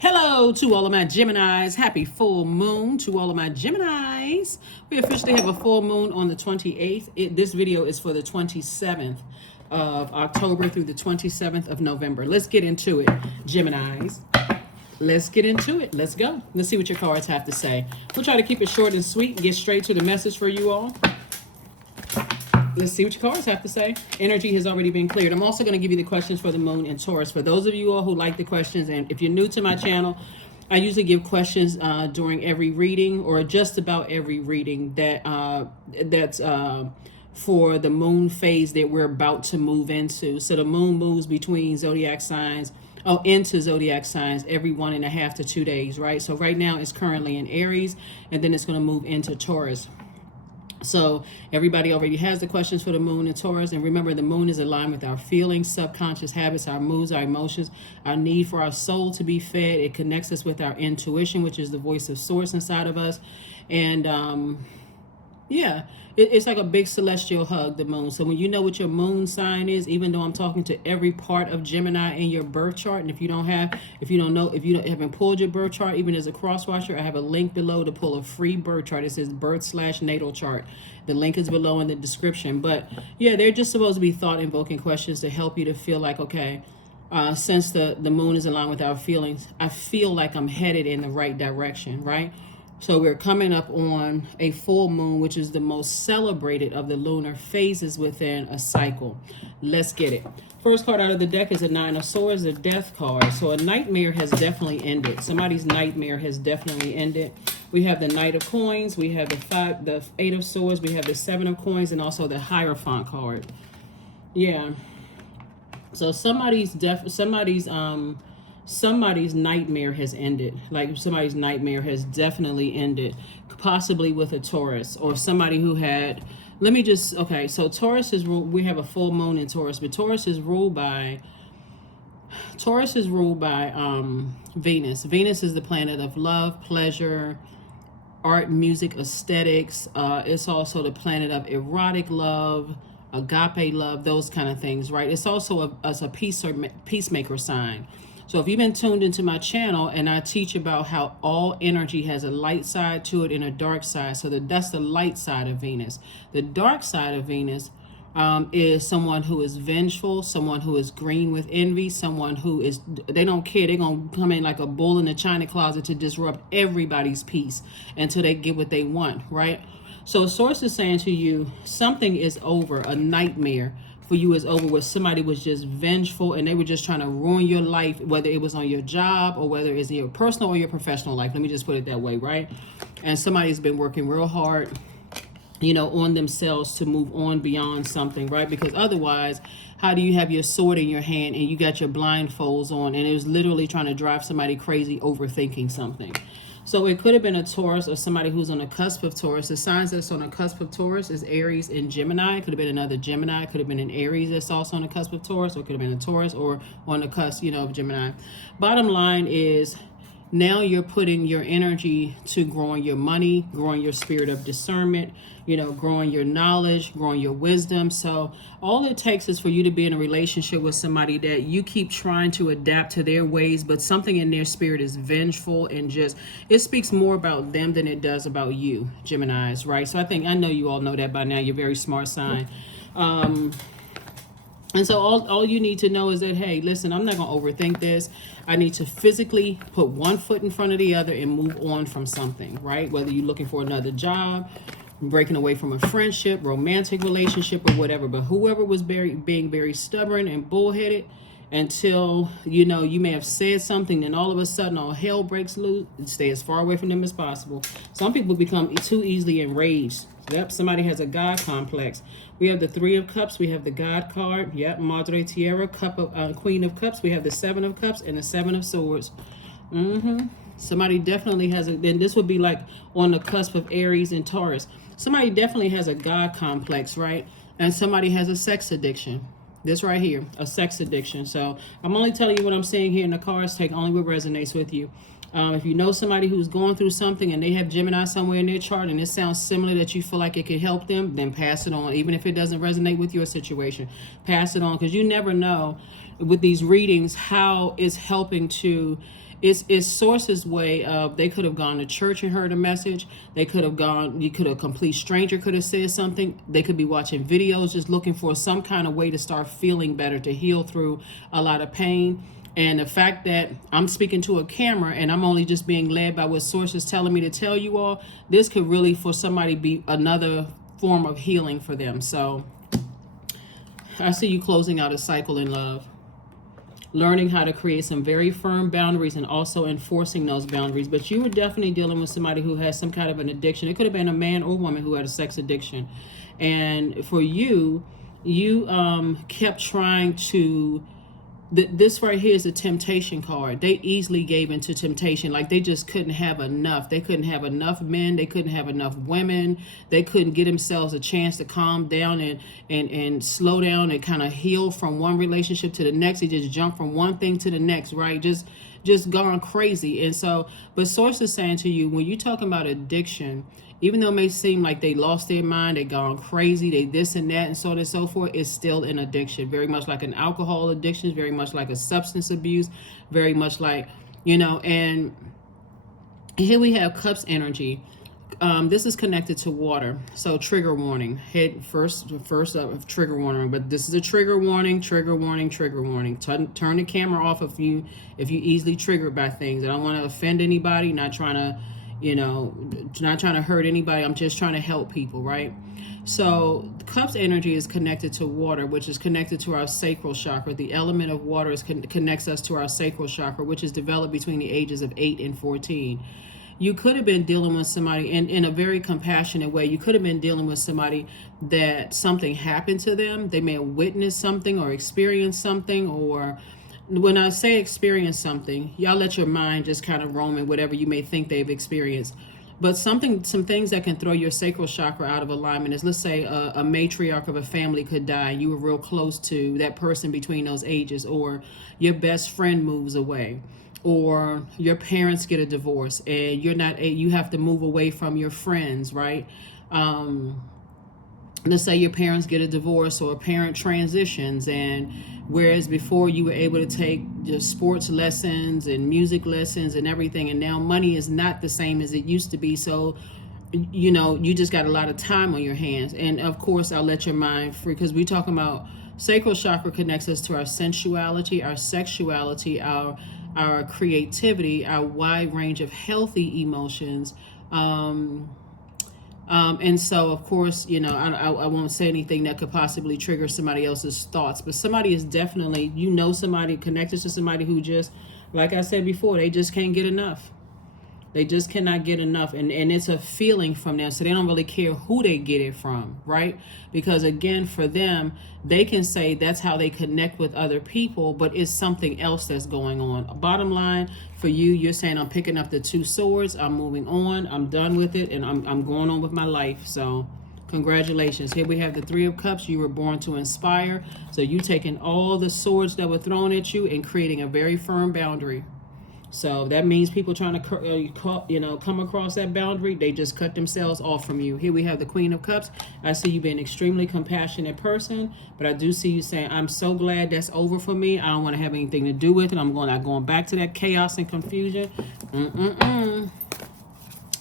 Hello to all of my Geminis. Happy full moon to all of my Geminis. We officially have a full moon on the 28th. This video is for the 27th of October through the 27th of November. Let's get into it, Geminis. Let's get into it. Let's go. Let's see what your cards have to say. We'll try to keep it short and sweet and get straight to the message for you all. Let's see what your cards have to say. Energy has already been cleared. I'm also going to give you the questions for the moon and Taurus. For those of you all who like the questions, and if you're new to my channel, I usually give questions during every reading, or just about every reading that's for the moon phase that we're about to move into. So the moon moves between zodiac signs, into zodiac signs every 1.5 to 2 days, right? So right now it's currently in Aries, and then it's going to move into Taurus. So everybody already has the questions for the moon and Taurus. And remember, the moon is aligned with our feelings, subconscious habits, our moods, our emotions, our need for our soul to be fed. It connects us with our intuition, which is the voice of source inside of us. And yeah, it's like a big celestial hug, the moon. So when you know what your moon sign is, even though I'm talking to every part of Gemini in your birth chart, and if you haven't pulled your birth chart, even as a cross watcher, I have a link below to pull a free birth chart. It says birth/natal chart. The link is below in the description. But yeah, they're just supposed to be thought-invoking questions to help you to feel like, okay, since the moon is aligned with our feelings, I feel like I'm headed in the right direction, right? So we're coming up on a full moon, which is the most celebrated of the lunar phases within a cycle. Let's get it. First card out of the deck is a Nine of Swords, a Death card. So a nightmare has definitely ended. Somebody's nightmare has definitely ended. We have the Knight of Coins. We have the Eight of Swords. We have the Seven of Coins, and also the Hierophant card. Yeah. So somebody's nightmare has ended. Like somebody's nightmare has definitely ended, possibly with a Taurus or somebody who had, so Taurus is ruled, we have a full moon in Taurus, but Taurus is ruled by Venus. Venus is the planet of love, pleasure, art, music, aesthetics. It's also the planet of erotic love, agape love, those kind of things, right? It's also a peacemaker sign. So if you've been tuned into my channel, and I teach about how all energy has a light side to it and a dark side. So that's the light side of Venus. The dark side of Venus is someone who is vengeful, someone who is green with envy, someone who is, they don't care. They're going to come in like a bull in a china closet to disrupt everybody's peace until they get what they want, right? So source is saying to you, something is over, a nightmare for you is over, where somebody was just vengeful and they were just trying to ruin your life, whether it was on your job or whether it's in your personal or your professional life. Let me just put it that way, right? And somebody's been working real hard, on themselves to move on beyond something, right? Because otherwise, how do you have your sword in your hand and you got your blindfolds on, and it was literally trying to drive somebody crazy overthinking something? So it could have been a Taurus or somebody who's on the cusp of Taurus. The signs that's on the cusp of Taurus is Aries and Gemini. It could have been another Gemini. It could have been an Aries that's also on the cusp of Taurus, or it could have been a Taurus or on the cusp, of Gemini. Bottom line is, now you're putting your energy to growing your money, growing your spirit of discernment, growing your knowledge, growing your wisdom. So all it takes is for you to be in a relationship with somebody that you keep trying to adapt to their ways, but something in their spirit is vengeful, and just, it speaks more about them than it does about you, Geminis, right? So I know you all know that by now. You're a very smart sign. And so all you need to know is that, hey, listen, I'm not going to overthink this. I need to physically put one foot in front of the other and move on from something, right? Whether you're looking for another job, breaking away from a friendship, romantic relationship, or whatever. But whoever was being very stubborn and bullheaded until, you may have said something, and all of a sudden all hell breaks loose, stay as far away from them as possible. Some people become too easily enraged. Yep, somebody has a God complex. We have the Three of Cups. We have the God card. Yep, Madre Tierra, Queen of Cups. We have the Seven of Cups and the Seven of Swords. Somebody definitely has then this would be like on the cusp of Aries and Taurus. Somebody definitely has a God complex, right? And somebody has a sex addiction. This right here, a sex addiction. So I'm only telling you what I'm saying here in the cards. Take only what resonates with you. If you know somebody who's going through something and they have Gemini somewhere in their chart and it sounds similar, that you feel like it can help them, then pass it on. Even if it doesn't resonate with your situation, pass it on, because you never know with these readings how it's helping to It's source's way of, they could have gone to church and heard a message. They could have gone, you could have, a complete stranger could have said something. They could be watching videos, just looking for some kind of way to start feeling better, to heal through a lot of pain. And the fact that I'm speaking to a camera and I'm only just being led by what source is telling me to tell you all, this could really, for somebody, be another form of healing for them. So I see you closing out a cycle in love, learning how to create some very firm boundaries and also enforcing those boundaries. But you were definitely dealing with somebody who has some kind of an addiction. It could have been a man or woman who had a sex addiction. And for you, you kept trying to, this right here is a temptation card. They easily gave into temptation. Like, they just couldn't have enough. They couldn't have enough men. They couldn't have enough women. They couldn't get themselves a chance to calm down and slow down and kind of heal from one relationship to the next. They just jump from one thing to the next, right? Just gone crazy. And so, but source is saying to you, when you're talking about addiction, even though it may seem like they lost their mind, they gone crazy, they this and that and so on and so forth, it's still an addiction. Very much like an alcohol addiction, very much like a substance abuse, very much like, and here we have Cups energy. This is connected to water. So trigger warning. Head first up, trigger warning. But this is a trigger warning, trigger warning, trigger warning. Turn the camera off if you easily triggered by things. I don't want to offend anybody, not trying to, not trying to hurt anybody. I'm just trying to help people, right? So Cups energy is connected to water, which is connected to our sacral chakra. The element of water connects us to our sacral chakra, which is developed between the ages of 8 and 14. You could have been dealing with somebody in a very compassionate way. You could have been dealing with somebody that something happened to them. They may have witnessed something or experienced something, or when I say experience something, y'all let your mind just kind of roam in whatever you may think they've experienced. But some things that can throw your sacral chakra out of alignment is, let's say a matriarch of a family could die. You were real close to that person between those ages, or your best friend moves away, or your parents get a divorce and you have to move away from your friends, right? Let's say your parents get a divorce or a parent transitions, and whereas before you were able to take just sports lessons and music lessons and everything, and now money is not the same as it used to be. So, you just got a lot of time on your hands. And of course, I'll let your mind free, because we're talking about sacral chakra connects us to our sensuality, our sexuality, our creativity, our wide range of healthy emotions. And so, of course, I won't say anything that could possibly trigger somebody else's thoughts, but somebody is definitely, somebody connected to somebody who just, like I said before, they just can't get enough. They just cannot get enough. And it's a feeling from them. So they don't really care who they get it from, right? Because again, for them, they can say that's how they connect with other people, but it's something else that's going on. Bottom line, for you, you're saying, I'm picking up the 2 swords. I'm moving on. I'm done with it. And I'm going on with my life. So congratulations. Here we have the 3 of Cups. You were born to inspire. So you taking all the swords that were thrown at you and creating a very firm boundary. So that means people trying to, come across that boundary, they just cut themselves off from you. Here we have the Queen of Cups. I see you being an extremely compassionate person, but I do see you saying, I'm so glad that's over for me. I don't want to have anything to do with it. I'm not going back to that chaos and confusion.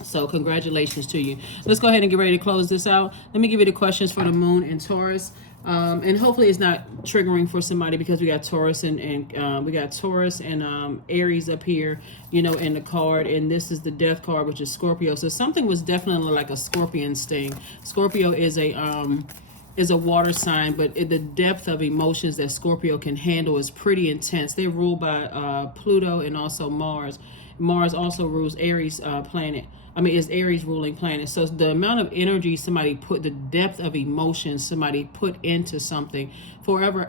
So congratulations to you. Let's go ahead and get ready to close this out. Let me give you the questions for the Moon and Taurus. And hopefully it's not triggering for somebody, because we got Taurus and Aries up here, in the card, and this is the Death card, which is Scorpio. So something was definitely like a scorpion sting. Scorpio is a water sign, but the depth of emotions that Scorpio can handle is pretty intense. They're ruled by Pluto and also Mars. Mars also rules Aries planet. Is Aries ruling planet. So the amount of energy somebody put, the depth of emotion somebody put into something, however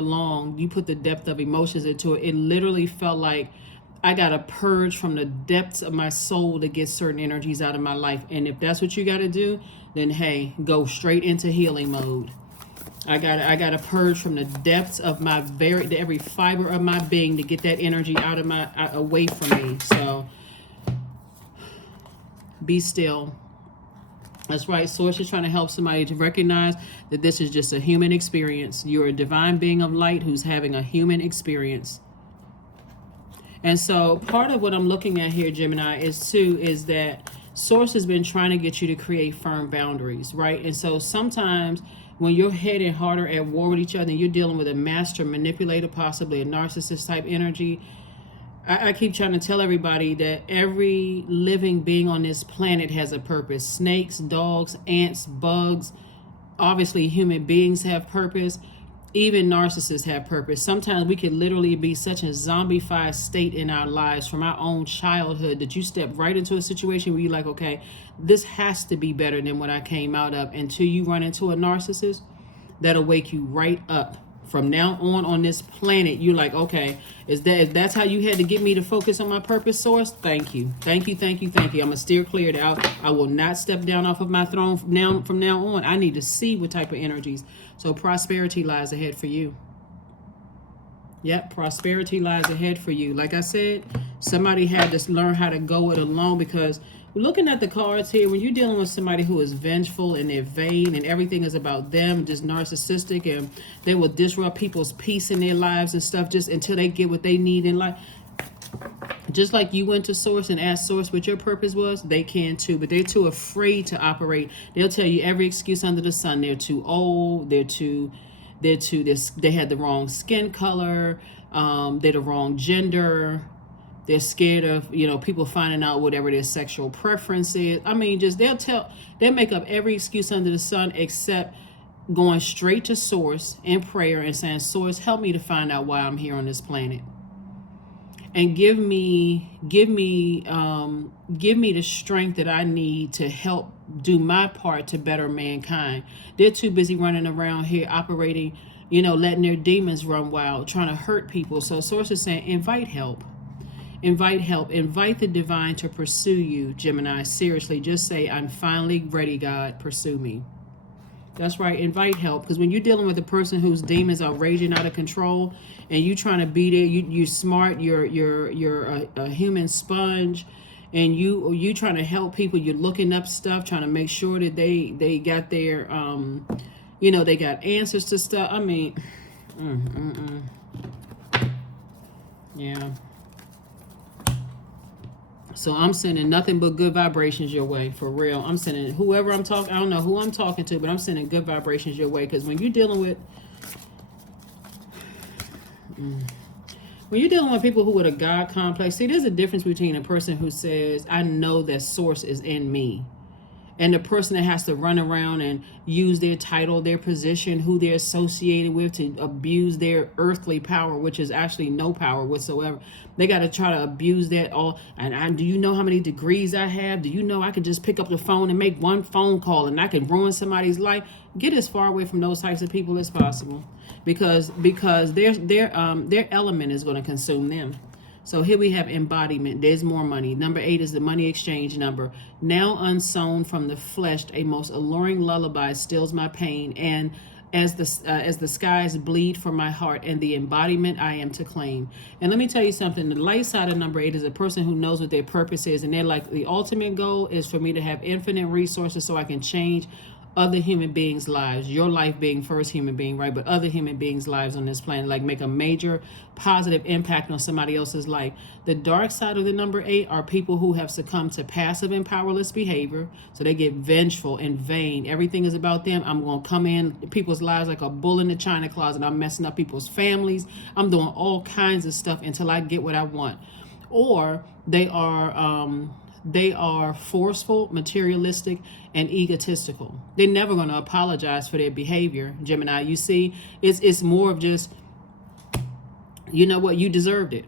long you put the depth of emotions into it, it literally felt like I got to purge from the depths of my soul to get certain energies out of my life. And if that's what you got to do, then hey, go straight into healing mode. I gotta purge from the depths of my every fiber of my being to get that energy out of away from me. So be still. That's right. Source is trying to help somebody to recognize that this is just a human experience. You're a divine being of light who's having a human experience. And so part of what I'm looking at here, Gemini, is that Source has been trying to get you to create firm boundaries, right? And so sometimes when you're heading harder at war with each other and you're dealing with a master manipulator, possibly a narcissist type energy, I keep trying to tell everybody that every living being on this planet has a purpose. Snakes, dogs, ants, bugs, obviously human beings have purpose. Even narcissists have purpose. Sometimes we can literally be such a zombified state in our lives from our own childhood that you step right into a situation where you're like, okay, this has to be better than what I came out of. Until you run into a narcissist, that'll wake you right up. From now on this planet, you're like, okay, if that's how you had to get me to focus on my purpose, Source, thank you. Thank you, thank you, thank you. I'm going to steer clear out. I will not step down off of my throne from now on. I need to see what type of energies. So prosperity lies ahead for you. Yep, prosperity lies ahead for you. Like I said, somebody had to learn how to go it alone, because looking at the cards here, when you're dealing with somebody who is vengeful and they're vain and everything is about them, just narcissistic, and they will disrupt people's peace in their lives and stuff just until they get what they need in life. Just like you went to Source and asked Source what your purpose was, they can too, but they're too afraid to operate. They'll tell you every excuse under the sun. They're too old. They had the wrong skin color. They're the wrong gender. They're scared of, people finding out whatever their sexual preference is. I mean, they'll make up every excuse under the sun except going straight to Source in prayer and saying, Source, help me to find out why I'm here on this planet. And give me the strength that I need to help do my part to better mankind. They're too busy running around here operating, letting their demons run wild, trying to hurt people. So Source is saying, invite help. Invite help. Invite the divine to pursue you, Gemini. Seriously, just say, I'm finally ready, God. Pursue me. That's right. Invite help. Because when you're dealing with a person whose demons are raging out of control and you trying to be there, you're smart, you're a human sponge, and you trying to help people, you're looking up stuff, trying to make sure that they got their, they got answers to stuff. I mean, yeah. So I'm sending nothing but good vibrations your way, for real. I'm sending whoever I'm talking, I don't know who I'm talking to, but I'm sending good vibrations your way. Because when you're dealing with, people who with a God complex, see, there's a difference between a person who says, I know that Source is in me, and the person that has to run around and use their title, their position, who they're associated with to abuse their earthly power, which is actually no power whatsoever. They got to try to abuse that all. And do you know how many degrees I have? Do you know I can just pick up the phone and make one phone call and I can ruin somebody's life? Get as far away from those types of people as possible, because their element is going to consume them. So here we have embodiment. There's more money. Number 8 is the money exchange number. Now unsown from the flesh, a most alluring lullaby stills my pain. And as the skies bleed for my heart, and the embodiment I am to claim. And let me tell you something. The light side of number 8 is a person who knows what their purpose is. And they're like, the ultimate goal is for me to have infinite resources so I can change other human beings' lives, your life being first human being, right? But other human beings' lives on this planet, like make a major positive impact on somebody else's life. The dark side of the number 8 are people who have succumbed to passive and powerless behavior. So they get vengeful and vain. Everything is about them. I'm going to come in people's lives like a bull in the china closet. I'm messing up people's families. I'm doing all kinds of stuff until I get what I want. Or they are forceful, materialistic, and egotistical. They're never going to apologize for their behavior, Gemini. You see, it's more of just, you know what, you deserved it.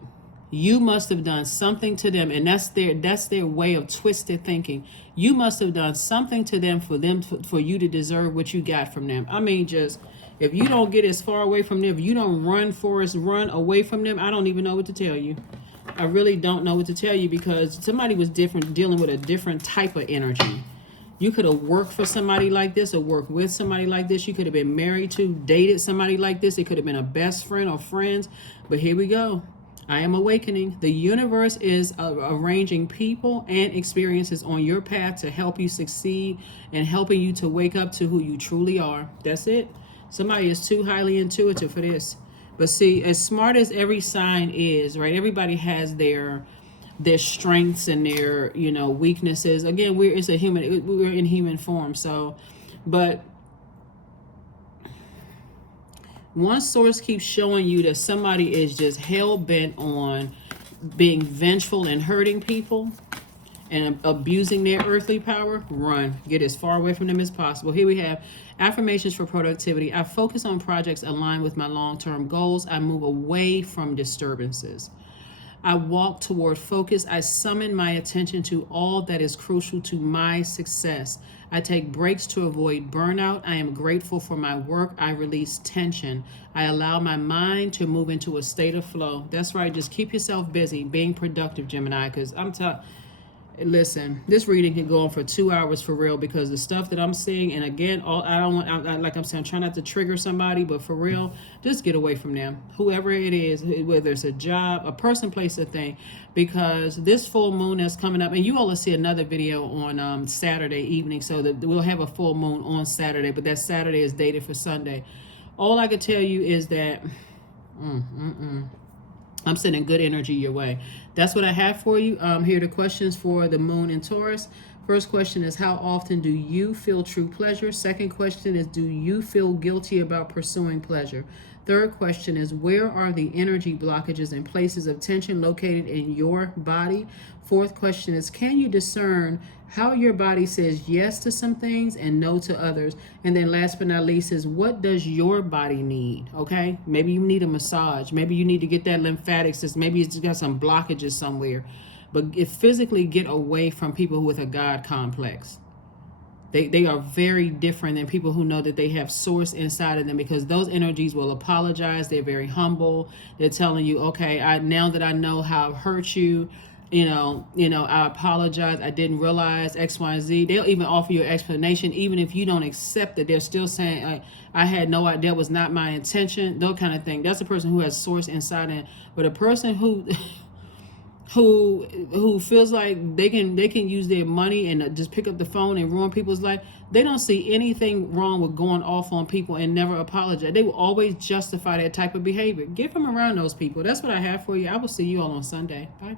You must have done something to them, and that's their way of twisted thinking. You must have done something to them for you to deserve what you got from them. I mean, just if you don't get as far away from them, if you don't run away from them, I don't even know what to tell you. I really don't know what to tell you, because somebody was dealing with a different type of energy. You could have worked for somebody like this or worked with somebody like this. You could have been married to, dated somebody like this. It could have been a best friend or friends. But here we go. I am awakening. The universe is arranging people and experiences on your path to help you succeed and helping you to wake up to who you truly are. That's it. Somebody is too highly intuitive for this. But see, as smart as every sign is, right? Everybody has their strengths and their, you know, weaknesses. Again, we're in human form. So, but one source keeps showing you that somebody is just hell bent on being vengeful and hurting people and abusing their earthly power. Run. Get as far away from them as possible. Here we have affirmations for productivity. I focus on projects aligned with my long-term goals. I move away from disturbances. I walk toward focus. I summon my attention to all that is crucial to my success. I take breaks to avoid burnout. I am grateful for my work. I release tension. I allow my mind to move into a state of flow. That's right. Just keep yourself busy, being productive, Gemini, because listen, this reading can go on for 2 hours for real, because the stuff that I'm seeing, and again, like I'm saying, I'm trying not to trigger somebody, but for real, just get away from them. Whoever it is, whether it's a job, a person, place, a thing, because this full moon that's coming up, and you all will see another video on Saturday evening, so that we'll have a full moon on Saturday, but that Saturday is dated for Sunday. All I could tell you is that I'm sending good energy your way. That's what I have for you. Here are the questions for the moon in Taurus. First question is, how often do you feel true pleasure? Second question is, do you feel guilty about pursuing pleasure? Third question is, where are the energy blockages and places of tension located in your body? Fourth question is, can you discern how your body says yes to some things and no to others? And then last but not least is, what does your body need? Okay, maybe you need a massage. Maybe you need to get that lymphatic system. Maybe it's got some blockages somewhere. But physically get away from people with a God complex. They are very different than people who know that they have source inside of them, because those energies will apologize. They're very humble. They're telling you, okay, now that I know how I've hurt you, I apologize. I didn't realize X, Y, and Z. They'll even offer you an explanation, even if you don't accept it. They're still saying, I had no idea, that was not my intention. That kind of thing. That's a person who has source inside it. But a person who feels like they can use their money and just pick up the phone and ruin people's life, they don't see anything wrong with going off on people and never apologize. They will always justify that type of behavior. Get from around those people. That's what I have for you. I will see you all on Sunday. Bye.